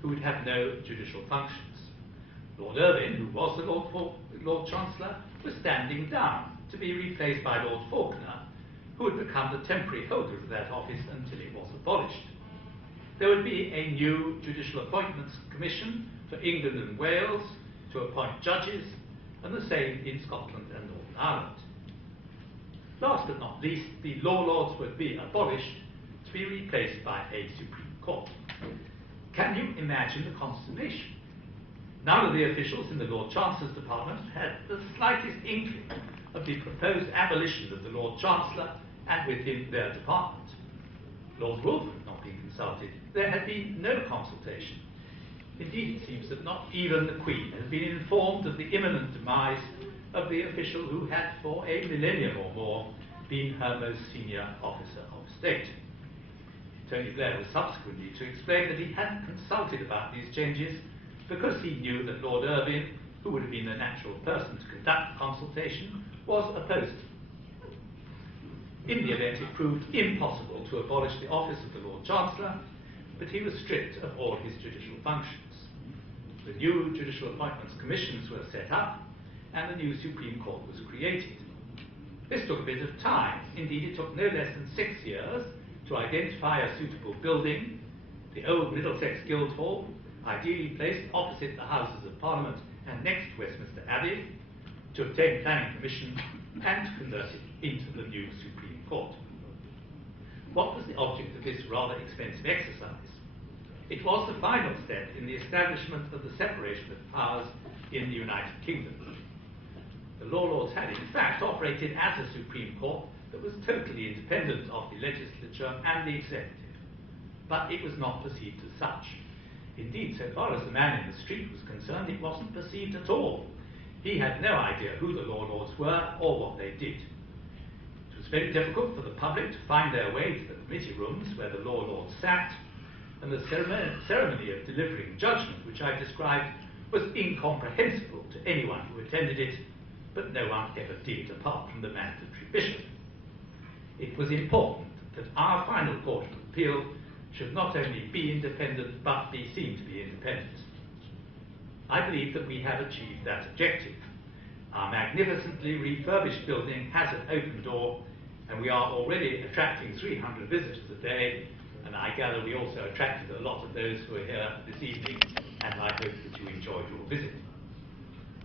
who would have no judicial functions. Lord Irvine, who was the Lord Chancellor, was standing down to be replaced by Lord Faulkner, who would become the temporary holder of that office until it was abolished. There would be a new Judicial Appointments Commission for England and Wales to appoint judges, and the same in Scotland and Northern Ireland. Last but not least, the Law Lords would be abolished to be replaced by a Supreme Court. Can you imagine the consternation? None of the officials in the Lord Chancellor's department had the slightest inkling of the proposed abolition of the Lord Chancellor and with him their department. Lord Wolfe had not been consulted. There had been no consultation. Indeed, it seems that not even the Queen had been informed of the imminent demise of the official who had for a millennium or more been her most senior officer of state. Tony Blair was subsequently to explain that he hadn't consulted about these changes because he knew that Lord Irvine, who would have been the natural person to conduct the consultation, was opposed. In the event, it proved impossible to abolish the office of the Lord Chancellor, but he was stripped of all his judicial functions. The new Judicial Appointments Commissions were set up, and the new Supreme Court was created. This took a bit of time. Indeed, it took no less than 6 years to identify a suitable building, the old Middlesex Guildhall, ideally placed opposite the Houses of Parliament and next to Westminster Abbey, to obtain planning permission and to convert it into the new Supreme Court. What was the object of this rather expensive exercise? It was the final step in the establishment of the separation of powers in the United Kingdom. The Law Lords had, in fact, operated as a Supreme Court that was totally independent of the legislature and the executive, but it was not perceived as such. Indeed, so far as the man in the street was concerned, it wasn't perceived at all. He had no idea who the Law Lords were or what they did. It was very difficult for the public to find their way to the committee rooms where the Law Lords sat, and the ceremony of delivering judgment, which I described, was incomprehensible to anyone who attended it, but no one ever did, apart from the mandatory bishop. It was important that our final Court of Appeal should not only be independent, but be seen to be independent. I believe that we have achieved that objective. Our magnificently refurbished building has an open door, and we are already attracting 300 visitors a day, and I gather we also attracted a lot of those who are here this evening, and I hope that you enjoyed your visit.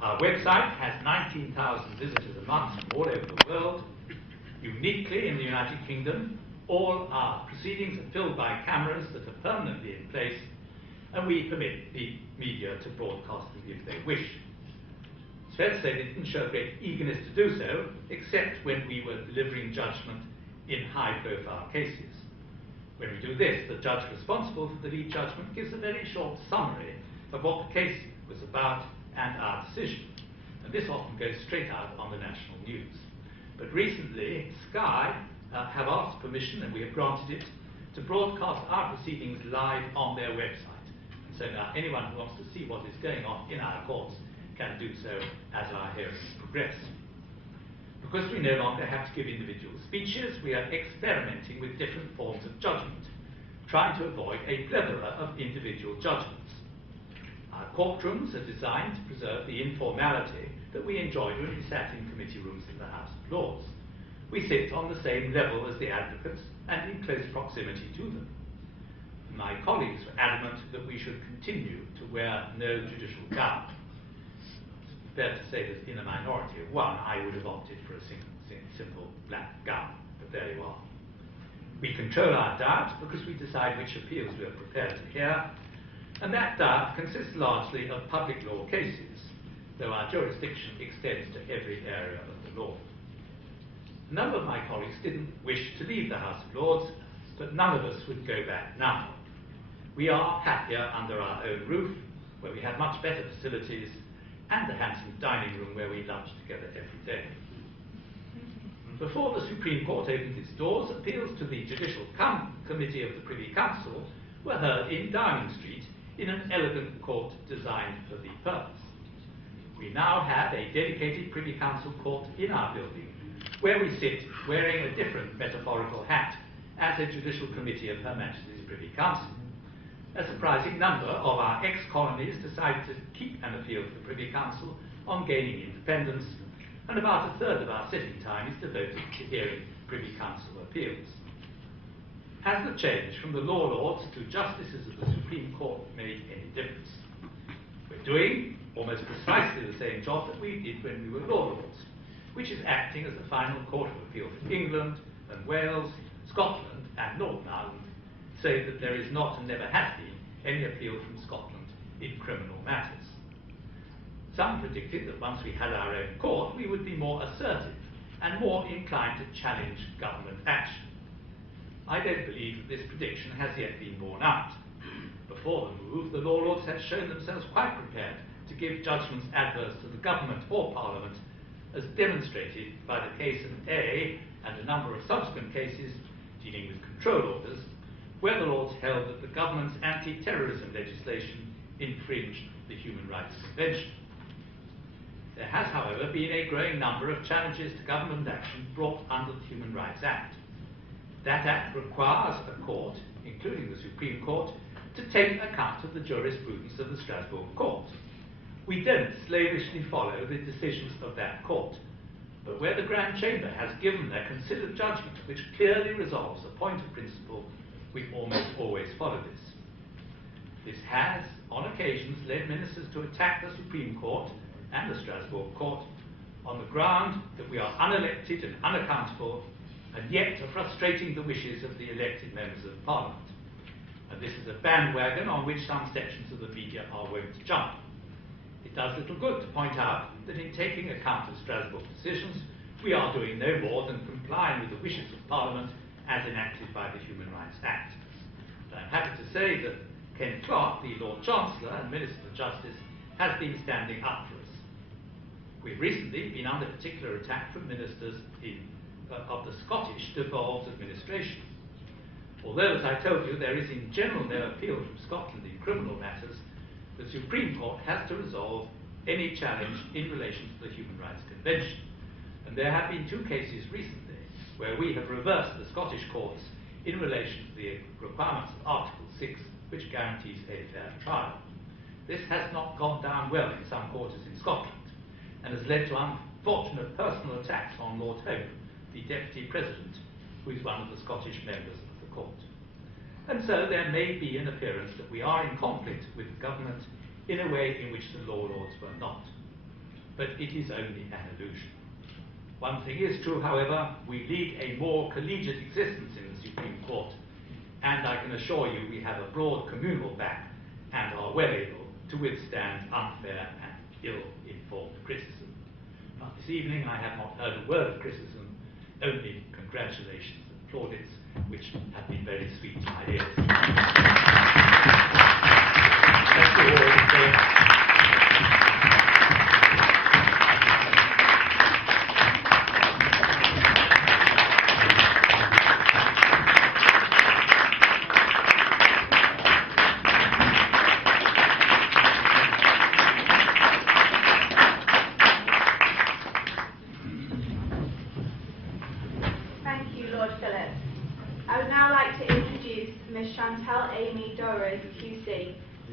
Our website has 19,000 visitors a month from all over the world. Uniquely in the United Kingdom, all our proceedings are filmed by cameras that are permanently in place, and we permit the media to broadcast them if they wish. It's fair to say they didn't show great eagerness to do so, except when we were delivering judgment in high-profile cases. When we do this, the judge responsible for the lead judgment gives a very short summary of what the case was about and our decision, and this often goes straight out on the national news. But recently, Sky have asked permission, and we have granted it, to broadcast our proceedings live on their website. And so now anyone who wants to see what is going on in our courts can do so as our hearings progress. Because we no longer have to give individual speeches, we are experimenting with different forms of judgment, trying to avoid a plethora of individual judgments. Our courtrooms are designed to preserve the informality that we enjoyed when we sat in committee rooms in the House of Lords. We sit on the same level as the advocates and in close proximity to them. My colleagues were adamant that we should continue to wear no judicial gown. It's fair to say that in a minority of one, I would have opted for a simple black gown, but there you are. We control our diet because we decide which appeals we are prepared to hear, and that diet consists largely of public law cases, though our jurisdiction extends to every area of the law. A number of my colleagues didn't wish to leave the House of Lords, but none of us would go back now. We are happier under our own roof, where we have much better facilities, and a handsome dining room where we lunch together every day. Before the Supreme Court opened its doors, appeals to the Judicial Committee of the Privy Council were heard in Downing Street in an elegant court designed for the purpose. We now have a dedicated Privy Council court in our building, where we sit wearing a different metaphorical hat as a judicial committee of Her Majesty's Privy Council. a surprising number of our ex-colonies decided to keep an appeal to the Privy Council on gaining independence, and about a third of our sitting time is devoted to hearing Privy Council appeals. Has the change from the law lords to justices of the Supreme Court made any difference? We're doing almost precisely the same job that we did when we were law lords, which is acting as the final court of appeal for England and Wales, Scotland and Northern Ireland, save that there is not and never has been any appeal from Scotland in criminal matters. Some predicted that once we had our own court, we would be more assertive and more inclined to challenge government action. I don't believe that this prediction has yet been borne out. Before the move, the law lords had shown themselves quite prepared to give judgments adverse to the government or Parliament, as demonstrated by the case of A and a number of subsequent cases dealing with control orders, where the Lords held that the government's anti-terrorism legislation infringed the Human Rights Convention. There has, however, been a growing number of challenges to government action brought under the Human Rights Act. That Act requires a court, including the Supreme Court, to take account of the jurisprudence of the Strasbourg Court. We don't slavishly follow the decisions of that court, but where the Grand Chamber has given their considered judgment which clearly resolves a point of principle, we almost always follow this. This has, on occasions, led ministers to attack the Supreme Court and the Strasbourg Court on the ground that we are unelected and unaccountable, and yet are frustrating the wishes of the elected members of Parliament. And this is a bandwagon on which some sections of the media are wont to jump. It does little good to point out that in taking account of Strasbourg decisions, we are doing no more than complying with the wishes of Parliament as enacted by the Human Rights Act. And I'm happy to say that Ken Clarke, the Lord Chancellor and Minister for Justice, has been standing up for us. We've recently been under particular attack from ministers of the Scottish devolved administration. Although, as I told you, there is in general no appeal from Scotland in criminal matters, the Supreme Court has to resolve any challenge in relation to the Human Rights Convention. And there have been two cases recently where we have reversed the Scottish courts in relation to the requirements of Article 6, which guarantees a fair trial. This has not gone down well in some quarters in Scotland, and has led to unfortunate personal attacks on Lord Hope, the Deputy President, who is one of the Scottish members of the court. And so there may be an appearance that we are in conflict with the government in a way in which the law lords were not. But it is only an illusion. One thing is true, however, we lead a more collegiate existence in the Supreme Court, and I can assure you we have a broad communal back and are well able to withstand unfair and ill-informed criticism. But this evening I have not heard a word of criticism, only congratulations and plaudits, which have been very sweet to my ears. Thank you all.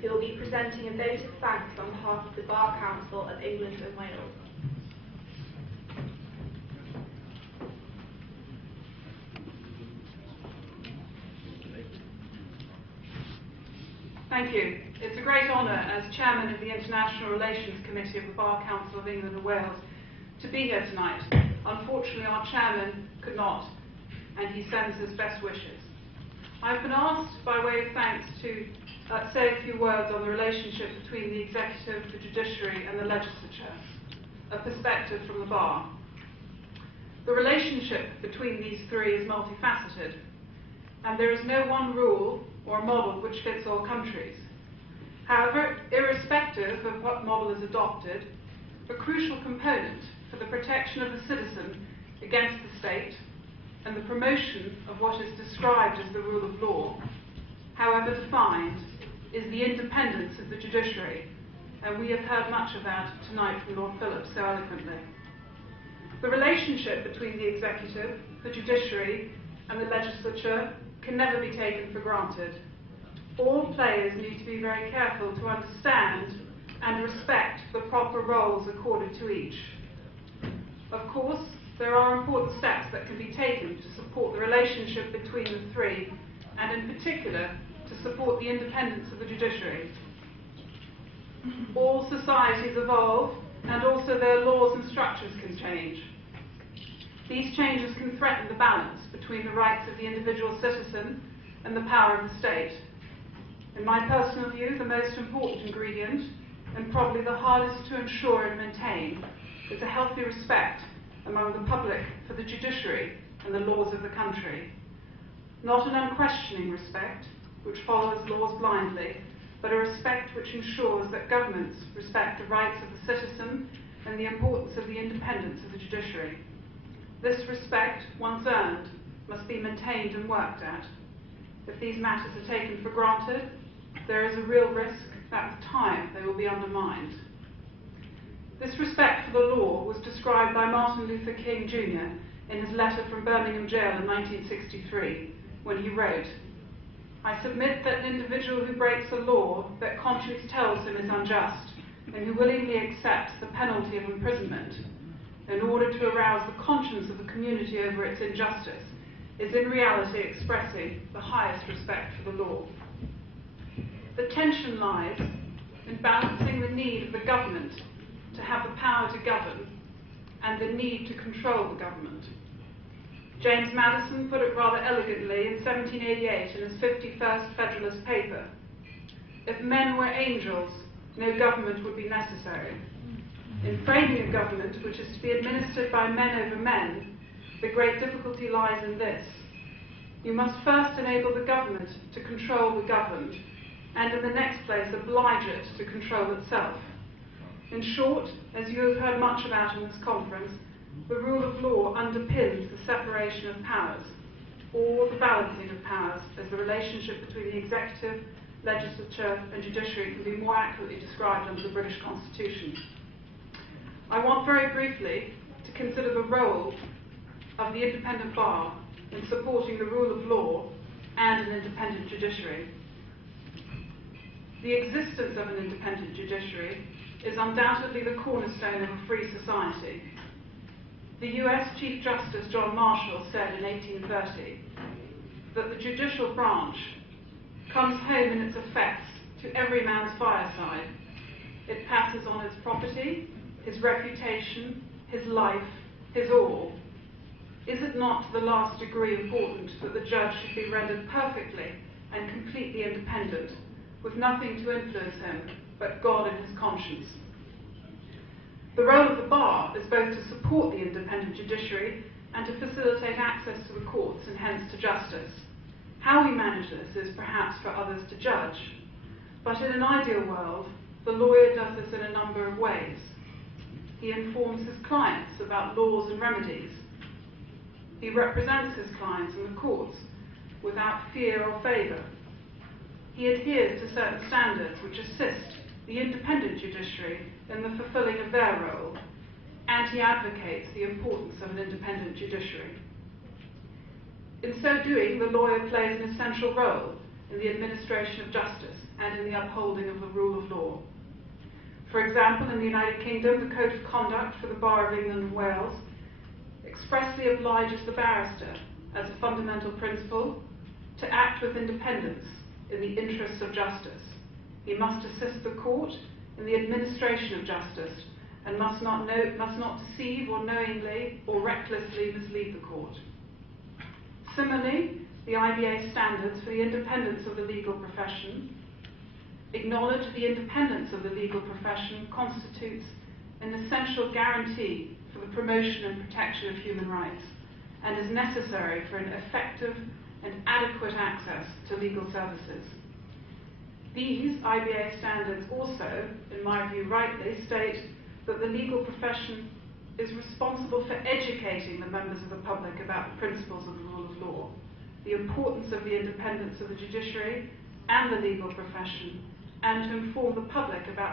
Who will be presenting a vote of thanks on behalf of the Bar Council of England and Wales. Thank you. It's a great honour as Chairman of the International Relations Committee of the Bar Council of England and Wales to be here tonight. Unfortunately, our Chairman could not, and he sends his best wishes. I've been asked, by way of thanks, to say a few words on the relationship between the executive, the judiciary and the legislature, a perspective from the bar. The relationship between these three is multifaceted, and there is no one rule or model which fits all countries. However, irrespective of what model is adopted, a crucial component for the protection of the citizen against the state and the promotion of what is described as the rule of law, however defined, is the independence of the judiciary, and we have heard much of that tonight from Lord Phillips so eloquently. The relationship between the executive, the judiciary, and the legislature can never be taken for granted. all players need to be very careful to understand and respect the proper roles accorded to each. Of course, there are important steps that can be taken to support the relationship between the three, and in particular, to support the independence of the judiciary. All societies evolve, and also their laws and structures can change. These changes can threaten the balance between the rights of the individual citizen and the power of the state. In my personal view, the most important ingredient, and probably the hardest to ensure and maintain, is a healthy respect among the public for the judiciary and the laws of the country. Not an unquestioning respect, which follows laws blindly, but a respect which ensures that governments respect the rights of the citizen and the importance of the independence of the judiciary. This respect, once earned, must be maintained and worked at. If these matters are taken for granted, there is a real risk that with time they will be undermined. This respect for the law was described by Martin Luther King Jr. in his letter from Birmingham jail in 1963, when he wrote, "I submit that an individual who breaks a law that conscience tells him is unjust, and who willingly accepts the penalty of imprisonment in order to arouse the conscience of the community over its injustice, is in reality expressing the highest respect for the law." The tension lies in balancing the need of the government to have the power to govern and the need to control the government. James Madison put it rather elegantly in 1788 in his 51st Federalist paper: "If men were angels, no government would be necessary." In framing a government which is to be administered by men over men, the great difficulty lies in this: you must first enable the government to control the governed, and in the next place oblige it to control itself. In short, as you have heard much about in this conference, the rule of law underpins the separation of powers, or the balancing of powers, as the relationship between the executive, legislature and judiciary can be more accurately described under the British Constitution. I want very briefly to consider the role of the independent bar in supporting the rule of law and an independent judiciary. The existence of an independent judiciary is undoubtedly the cornerstone of a free society. The US Chief Justice John Marshall said in 1830 that the judicial branch comes home in its effects to every man's fireside. It passes on his property, his reputation, his life, his all. Is it not to the last degree important that the judge should be rendered perfectly and completely independent, with nothing to influence him but God and his conscience? The role of the bar is both to support the independent judiciary and to facilitate access to the courts and hence to justice. How we manage this is perhaps for others to judge, but in an ideal world, the lawyer does this in a number of ways. He informs his clients about laws and remedies. He represents his clients in the courts without fear or favour. He adheres to certain standards which assist the independent judiciary in the fulfilling of their role, and he advocates the importance of an independent judiciary. In so doing, the lawyer plays an essential role in the administration of justice and in the upholding of the rule of law. For example, in the United Kingdom, the Code of Conduct for the Bar of England and Wales expressly obliges the barrister, as a fundamental principle, to act with independence in the interests of justice. He must assist the court in the administration of justice and must not deceive or knowingly or recklessly mislead the court. Similarly, the IBA standards for the independence of the legal profession acknowledge the independence of the legal profession constitutes an essential guarantee for the promotion and protection of human rights and is necessary for an effective and adequate access to legal services. These IBA standards also, in my view rightly, state that the legal profession is responsible for educating the members of the public about the principles of the rule of law, the importance of the independence of the judiciary and the legal profession, and to inform the public about